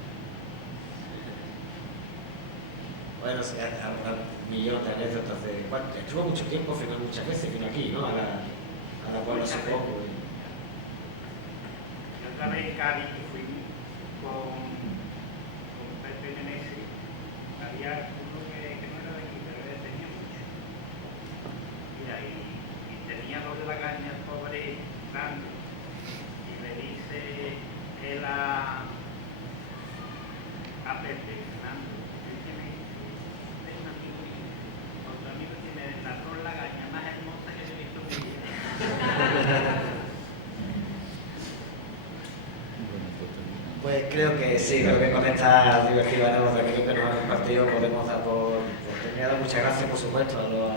Bueno, se ha un millón de anécdotas de... Estuvo mucho tiempo, Fernando, muchas veces, vino aquí, ¿no? A la Puebla hace poco. Y otra vez en Cádiz, que fui con Pepe Meneses, había uno que no era de aquí, pero él tenía mucho. Y tenía dos de la caña, el pobre, grande. Y le dice él a Pepe, Fernando: otro amigo tiene la flor la gaña más hermosa que he visto en mi vida. Pues creo que sí, creo que con esta divertida anécdota que nos ha compartido podemos dar por terminado. Muchas gracias, por supuesto, a los...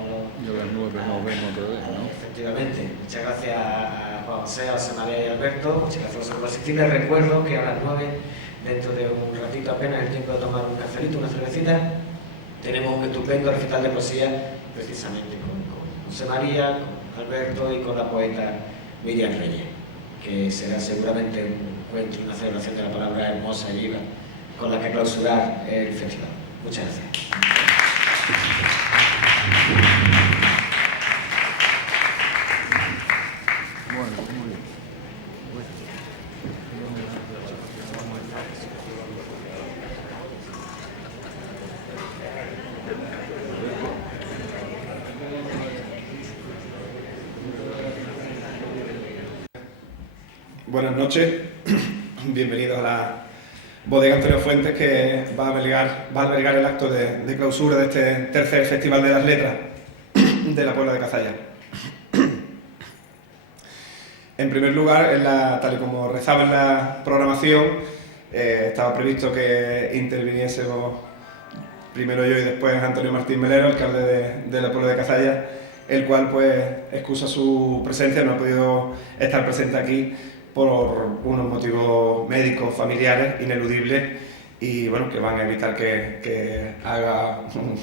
Y a las 9 nos vemos otra vez, ¿no? Efectivamente. Muchas gracias a Juan José, a José María y a Alberto. Muchas gracias por asistir. Les recuerdo que a las 9, dentro de un ratito apenas, el tiempo de tomar un cafelito, una cervecita, tenemos un estupendo recital de poesía, precisamente con José María, con Alberto y con la poeta Miriam Reyes. que será seguramente un encuentro y una celebración de la palabra hermosa y viva con la que clausurar el festival. Muchas gracias. Buenas noches, bienvenidos a la bodega Antonio Fuentes, que va a albergar el acto de clausura de este tercer Festival de las Letras de la Puebla de Cazalla. En primer lugar, tal y como rezaba en la programación, estaba previsto que interviniésemos primero yo y después Antonio Martín Melero, alcalde de la Puebla de Cazalla, el cual pues excusa su presencia, no ha podido estar presente aquí por unos motivos médicos, familiares, ineludibles, y bueno, que van a evitar que haga un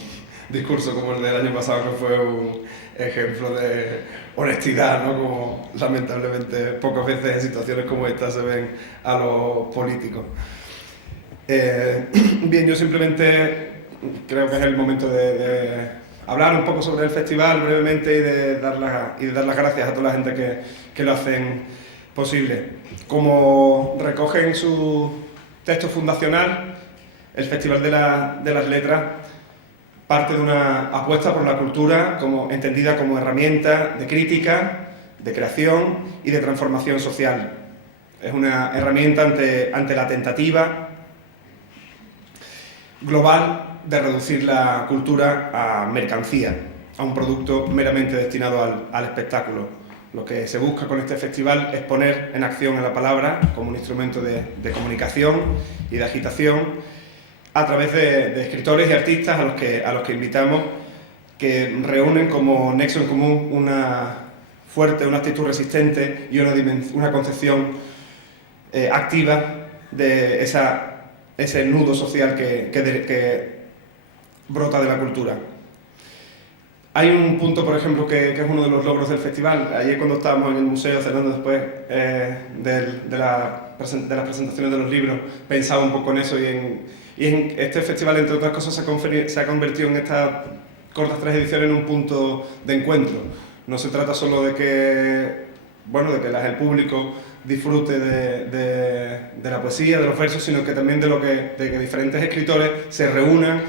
discurso como el del año pasado, que fue un ejemplo de honestidad, ¿no? Como lamentablemente pocas veces en situaciones como esta se ven a los políticos. Bien, yo simplemente creo que es el momento de hablar un poco sobre el festival brevemente y de dar las gracias a toda la gente que lo hacen posible. Como recoge en su texto fundacional, el Festival de las Letras parte de una apuesta por la cultura entendida como herramienta de crítica, de creación y de transformación social. Es una herramienta ante la tentativa global de reducir la cultura a mercancía, a un producto meramente destinado al espectáculo. Lo que se busca con este festival es poner en acción a la palabra como un instrumento de comunicación y de agitación a través de escritores y artistas a los que invitamos, que reúnen como nexo en común una actitud resistente y una concepción activa de ese nudo social que brota de la cultura. Hay un punto, por ejemplo, que es uno de los logros del festival. Ayer, cuando estábamos en el museo cenando después de las presentaciones de los libros, pensaba un poco en eso, y en este festival, entre otras cosas, se ha convertido en estas cortas 3 ediciones en un punto de encuentro. No se trata solo de que el público disfrute de la poesía, de los versos, sino que también de que diferentes escritores se reúnan,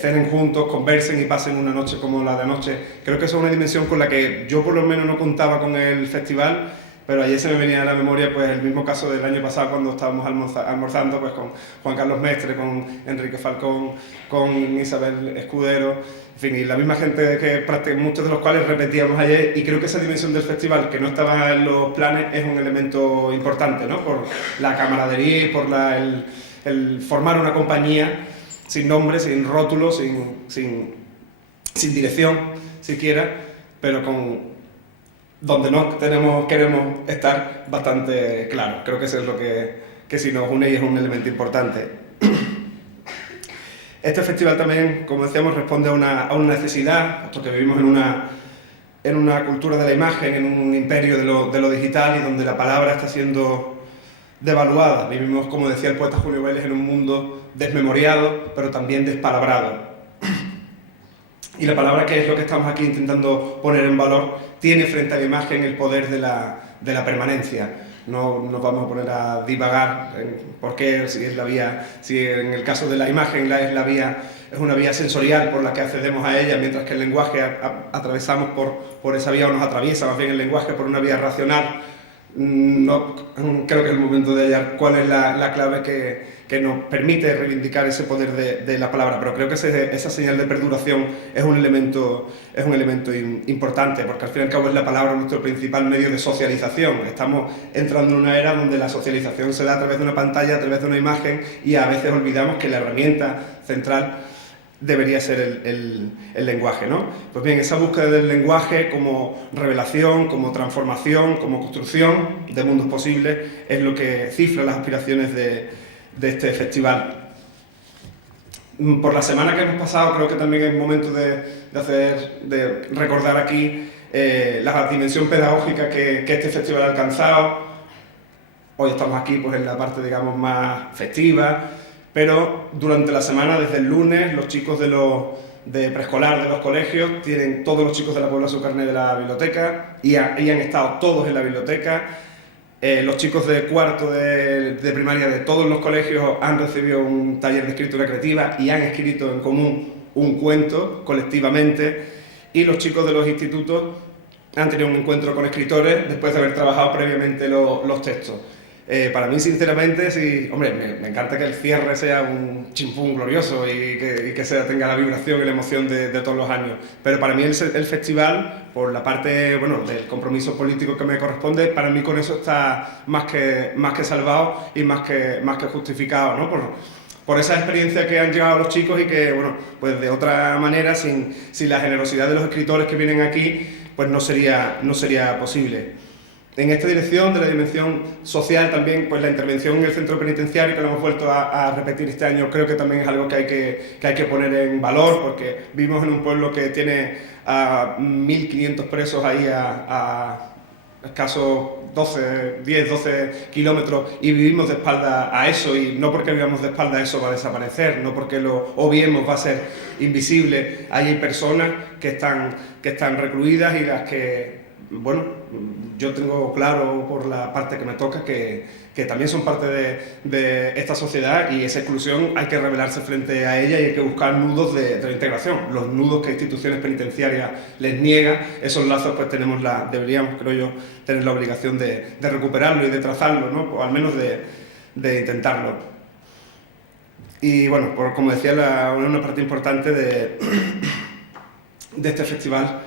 cenen juntos, conversen y pasen una noche como la de anoche. Creo que eso es una dimensión con la que yo por lo menos no contaba con el festival, pero ayer se me venía a la memoria pues el mismo caso del año pasado, cuando estábamos almorzando pues con Juan Carlos Mestre, con Enrique Falcón, con Isabel Escudero, en fin, y la misma gente que muchos de los cuales repetíamos ayer, y creo que esa dimensión del festival, que no estaba en los planes, es un elemento importante, ¿no? Por la camaradería y por el formar una compañía sin nombre, sin rótulo, sin dirección siquiera, pero donde queremos estar bastante claro. Creo que eso es lo que sí nos une y es un elemento importante. Este festival también, como decíamos, responde a una necesidad, puesto que vivimos en una cultura de la imagen, en un imperio de lo digital, y donde la palabra está siendo devaluada. Vivimos, como decía el poeta Julio Vélez, en un mundo desmemoriado, pero también despalabrado. Y la palabra, que es lo que estamos aquí intentando poner en valor, tiene frente a la imagen el poder de la permanencia. No nos vamos a poner a divagar en por qué, si en el caso de la imagen es una vía sensorial por la que accedemos a ella, mientras que el lenguaje atravesamos por esa vía, o nos atraviesa más bien el lenguaje por una vía racional. No, creo que es el momento de hallar cuál es la clave que nos permite reivindicar ese poder de la palabra, pero creo que esa señal de perduración es un elemento importante, porque al fin y al cabo es la palabra nuestro principal medio de socialización. Estamos entrando en una era donde la socialización se da a través de una pantalla, a través de una imagen, y a veces olvidamos que la herramienta central debería ser el lenguaje, ¿no? Pues bien, esa búsqueda del lenguaje como revelación, como transformación, como construcción de mundos posibles, es lo que cifra las aspiraciones de este festival. Por la semana que hemos pasado, creo que también es momento de recordar aquí la dimensión pedagógica que este festival ha alcanzado, Hoy estamos aquí pues en la parte, digamos, más festiva, pero durante la semana, desde el lunes, los chicos de preescolar de los colegios todos los chicos de la Puebla su carnet de la biblioteca y han estado todos en la biblioteca. Los chicos de cuarto de primaria de todos los colegios han recibido un taller de escritura creativa y han escrito en común un cuento colectivamente, y los chicos de los institutos han tenido un encuentro con escritores después de haber trabajado previamente los textos. Para mí, sinceramente, sí, hombre, me encanta que el cierre sea un chimpún glorioso y que tenga la vibración y la emoción de todos los años. Pero para mí el festival, por la parte, bueno, del compromiso político que me corresponde, para mí con eso está más que salvado y más que justificado, ¿no? Por esa experiencia que han llevado los chicos y que, bueno, pues de otra manera, sin la generosidad de los escritores que vienen aquí, pues no sería posible. En esta dirección, de la dimensión social también, pues la intervención en el centro penitenciario, que lo hemos vuelto a repetir este año, creo que también es algo que hay que poner en valor, porque vivimos en un pueblo que tiene a 1.500 presos ahí a escasos 10-12 kilómetros, y vivimos de espalda a eso, y no porque vivamos de espalda a eso va a desaparecer, no porque lo obviemos va a ser invisible. Ahí hay personas que están recluidas y las que, bueno, yo tengo claro por la parte que me toca que también son parte de esta sociedad, y esa exclusión hay que rebelarse frente a ella y hay que buscar nudos de la integración, los nudos que instituciones penitenciarias les niegan. Esos lazos pues deberíamos, creo yo, tener la obligación de recuperarlo y de trazarlo, ¿no? O al menos de intentarlo. Y bueno, como decía, una parte importante de este festival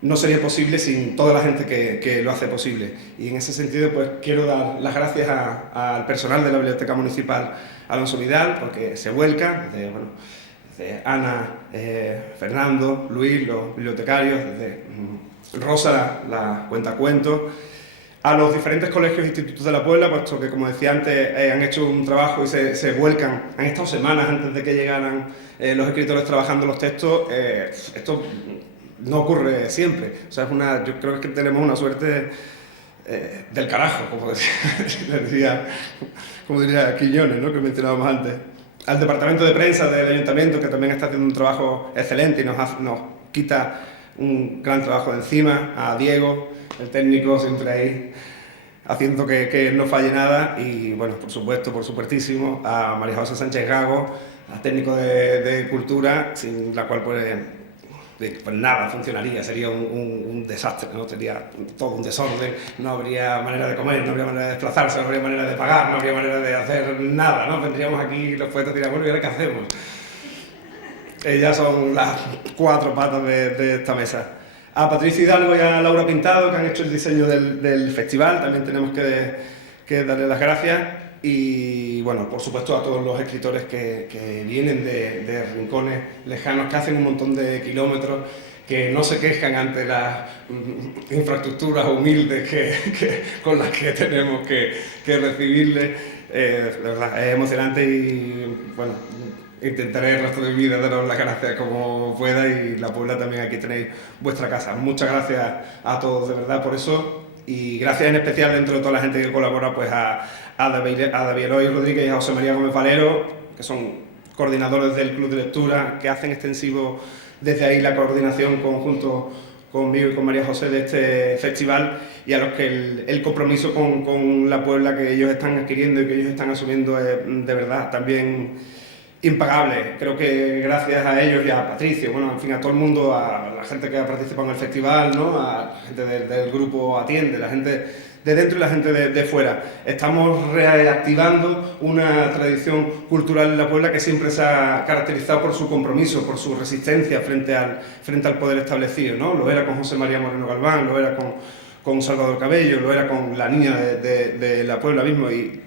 no sería posible sin toda la gente que lo hace posible. Y en ese sentido, pues quiero dar las gracias al personal de la Biblioteca Municipal Alonso Vidal, porque se vuelca, desde Ana, Fernando, Luis, los bibliotecarios, desde Rosa, la cuentacuentos, a los diferentes colegios e institutos de la Puebla, puesto que, como decía antes, han hecho un trabajo y se vuelcan. Han estado semanas antes de que llegaran los escritores trabajando los textos. Esto no ocurre siempre. O sea, yo creo que tenemos una suerte del carajo, como diría Quiñones, ¿no? Que mencionábamos antes. Al departamento de prensa del ayuntamiento, que también está haciendo un trabajo excelente y nos quita un gran trabajo de encima. A Diego, el técnico, siempre ahí haciendo que no falle nada. Y bueno, por supuesto, por supuestísimo, a María José Sánchez Gago, la técnico de cultura, sin la cual pues nada funcionaría, sería un desastre, ¿no? Sería todo un desorden, no habría manera de comer, no habría manera de desplazarse, no habría manera de pagar, no habría manera de hacer nada, ¿no? Vendríamos aquí los poetas dirían, bueno, ¿y ahora qué hacemos? Ellas son las cuatro patas de esta mesa. A Patricia Hidalgo y a Laura Pintado, que han hecho el diseño del festival, también tenemos que darle las gracias. Y bueno, por supuesto a todos los escritores que vienen de rincones lejanos, que hacen un montón de kilómetros, que no se quejan ante las infraestructuras humildes con las que tenemos que recibirles. De verdad, es emocionante y bueno, intentaré el resto de mi vida daros las gracias como pueda, y la Puebla también, aquí tenéis vuestra casa. Muchas gracias a todos de verdad por eso, y gracias en especial, dentro de toda la gente que colabora, pues a David Eloy Rodríguez y a José María Gómez Valero, que son coordinadores del Club de Lectura, que hacen extensivo desde ahí la coordinación conjunto conmigo y con María José de este festival, y a los que el compromiso con la Puebla que ellos están adquiriendo y que ellos están asumiendo es de verdad también impagable. Creo que gracias a ellos y a Patricio, bueno, en fin, a todo el mundo, a la gente que ha participado en el festival, ¿no? A la gente del grupo Atiende, la gente de dentro y la gente de fuera. Estamos reactivando una tradición cultural en la Puebla que siempre se ha caracterizado por su compromiso, por su resistencia frente al poder establecido, ¿no? Lo era con José María Moreno Galván, lo era con Salvador Cabello, lo era con la niña de la Puebla mismo, y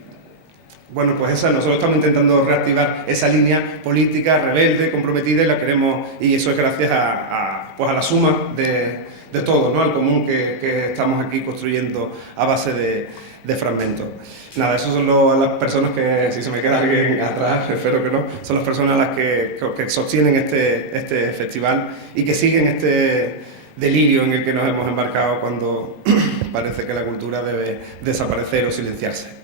bueno, pues nosotros estamos intentando reactivar esa línea política rebelde, comprometida, y la queremos, y eso es gracias a la suma de todos, ¿no? Al común que estamos aquí construyendo a base de fragmentos. Nada, esas son las personas que, si se me queda alguien atrás, espero que no, son las personas las que sostienen este festival y que siguen este delirio en el que nos hemos embarcado cuando parece que la cultura debe desaparecer o silenciarse.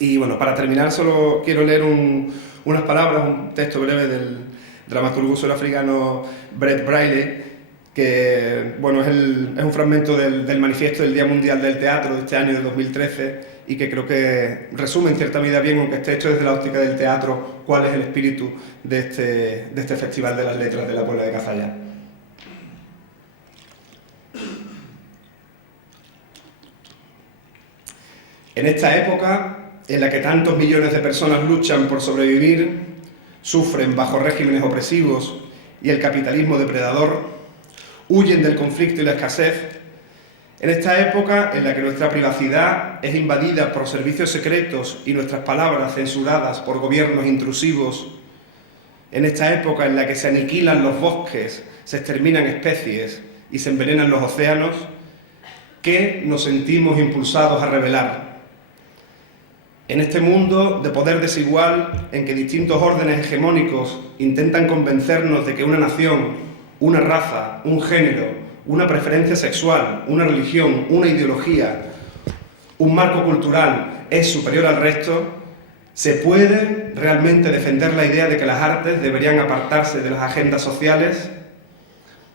Y bueno, para terminar solo quiero leer unas palabras, un texto breve del dramaturgo surafricano Brett Braille, que bueno, es un fragmento del manifiesto del Día Mundial del Teatro de este año de 2013 y que creo que resume en cierta medida bien, aunque esté hecho desde la óptica del teatro, cuál es el espíritu de este Festival de las Letras de la Puebla de Cazalla. En esta época en la que tantos millones de personas luchan por sobrevivir, sufren bajo regímenes opresivos y el capitalismo depredador, huyen del conflicto y la escasez, en esta época en la que nuestra privacidad es invadida por servicios secretos y nuestras palabras censuradas por gobiernos intrusivos, en esta época en la que se aniquilan los bosques, se exterminan especies y se envenenan los océanos, ¿qué nos sentimos impulsados a revelar? En este mundo de poder desigual, en que distintos órdenes hegemónicos intentan convencernos de que una nación, una raza, un género, una preferencia sexual, una religión, una ideología, un marco cultural es superior al resto, ¿se puede realmente defender la idea de que las artes deberían apartarse de las agendas sociales?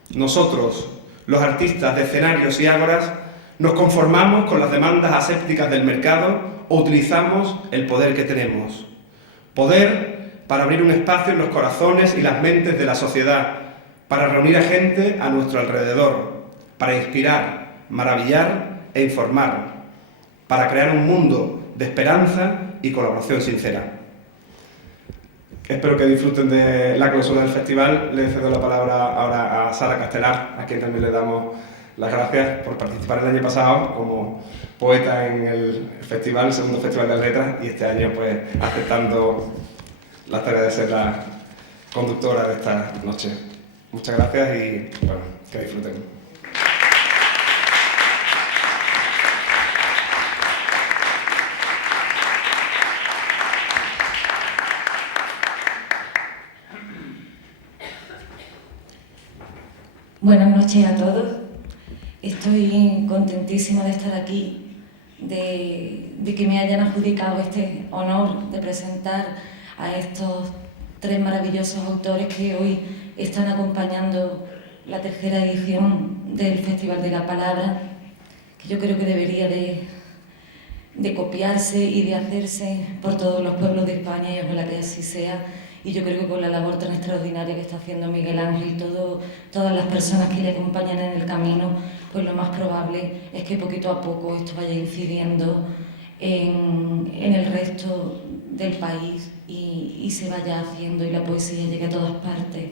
Nosotros, los artistas de escenarios y ágoras, ¿nos conformamos con las demandas asépticas del mercado o utilizamos el poder que tenemos? Poder para abrir un espacio en los corazones y las mentes de la sociedad, para reunir a gente a nuestro alrededor, para inspirar, maravillar e informar, para crear un mundo de esperanza y colaboración sincera. Espero que disfruten de la clausura del festival. Le cedo la palabra ahora a Sara Castelar, a quien también le damos las gracias por participar el año pasado como poeta en el festival, el segundo Festival de las Letras, y este año pues aceptando la tarea de ser la conductora de esta noche. Muchas gracias y bueno, que disfruten. Buenas noches a todos. Estoy contentísima de estar aquí, de que me hayan adjudicado este honor de presentar a estos tres maravillosos autores que hoy están acompañando la tercera edición del Festival de la Palabra, que yo creo que debería de copiarse y de hacerse por todos los pueblos de España, y ojalá que así sea. Y yo creo que con la labor tan extraordinaria que está haciendo Miguel Ángel y todas las personas que le acompañan en el camino, pues lo más probable es que poquito a poco esto vaya incidiendo en el resto del país y se vaya haciendo y la poesía llegue a todas partes,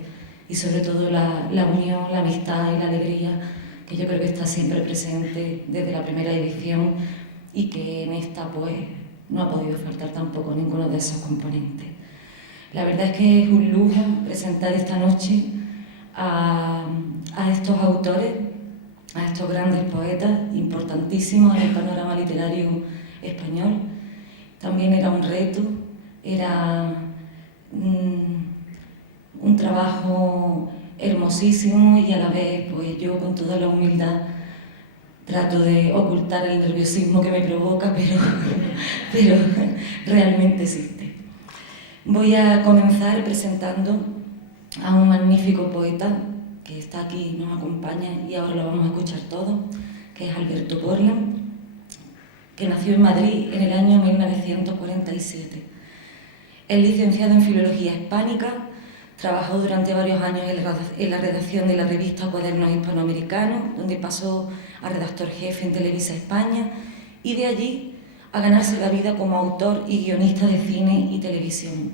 y sobre todo la unión, la amistad y la alegría, que yo creo que está siempre presente desde la primera edición y que en esta pues no ha podido faltar tampoco ninguno de esos componentes. La verdad es que es un lujo presentar esta noche a estos autores, a estos grandes poetas, importantísimos en el panorama literario español. También era un reto, era un trabajo hermosísimo, y a la vez pues yo con toda la humildad trato de ocultar el nerviosismo que me provoca, pero realmente existe. Voy a comenzar presentando a un magnífico poeta que está aquí, nos acompaña y ahora lo vamos a escuchar todos, que es Alberto Borland, que nació en Madrid en el año 1947. Es licenciado en Filología Hispánica, trabajó durante varios años en la redacción de la revista Cuadernos Hispanoamericanos, donde pasó a redactor jefe en Televisa España, y de allí a ganarse la vida como autor y guionista de cine y televisión.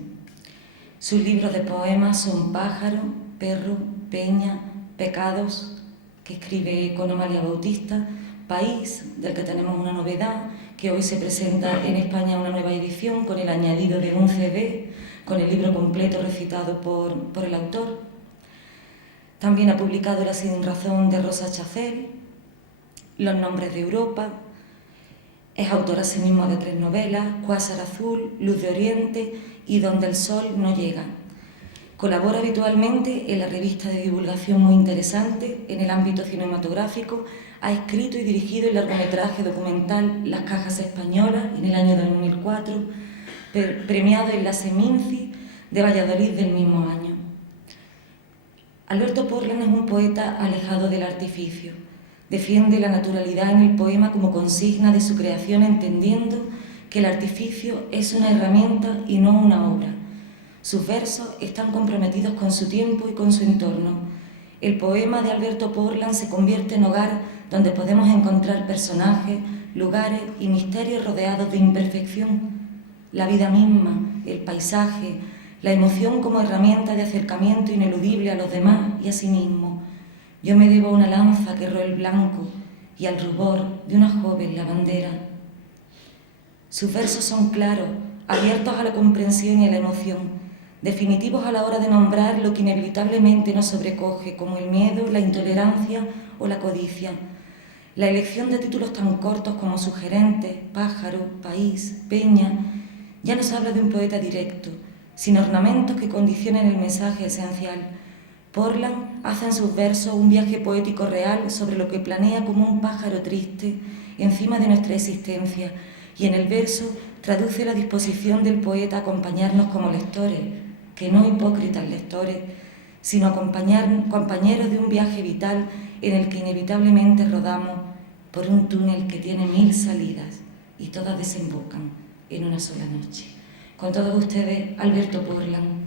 Sus libros de poemas son Pájaro, Perro, Peña, Pecados, que escribe con Amalia Bautista, País, del que tenemos una novedad, que hoy se presenta en España una nueva edición con el añadido de un CD, con el libro completo recitado por el autor. También ha publicado La Sin Razón de Rosa Chacel, Los Nombres de Europa. Es autor asimismo de 3 novelas, Cuásar Azul, Luz de Oriente y Donde el Sol no llega. Colabora habitualmente en la revista de divulgación Muy Interesante en el ámbito cinematográfico, ha escrito y dirigido el largometraje documental Las Cajas Españolas en el año 2004, premiado en la Seminci de Valladolid del mismo año. Alberto Portland es un poeta alejado del artificio. Defiende la naturalidad en el poema como consigna de su creación, entendiendo que el artificio es una herramienta y no una obra. Sus versos están comprometidos con su tiempo y con su entorno. El poema de Alberto Portland se convierte en hogar donde podemos encontrar personajes, lugares y misterios rodeados de imperfección. La vida misma, el paisaje, la emoción como herramienta de acercamiento ineludible a los demás y a sí mismo. Yo me debo a una lanza que roe el blanco y al rubor de una joven lavandera. Sus versos son claros, abiertos a la comprensión y a la emoción, definitivos a la hora de nombrar lo que inevitablemente nos sobrecoge, como el miedo, la intolerancia o la codicia. La elección de títulos tan cortos como sugerentes, pájaro, país, peña, ya nos habla de un poeta directo, sin ornamentos que condicionen el mensaje esencial. Portland hace en sus versos un viaje poético real sobre lo que planea como un pájaro triste encima de nuestra existencia, y en el verso traduce la disposición del poeta a acompañarnos como lectores, que no hipócritas lectores, sino compañeros de un viaje vital en el que inevitablemente rodamos por un túnel que tiene 1000 salidas y todas desembocan en una sola noche. Con todos ustedes, Alberto Portland.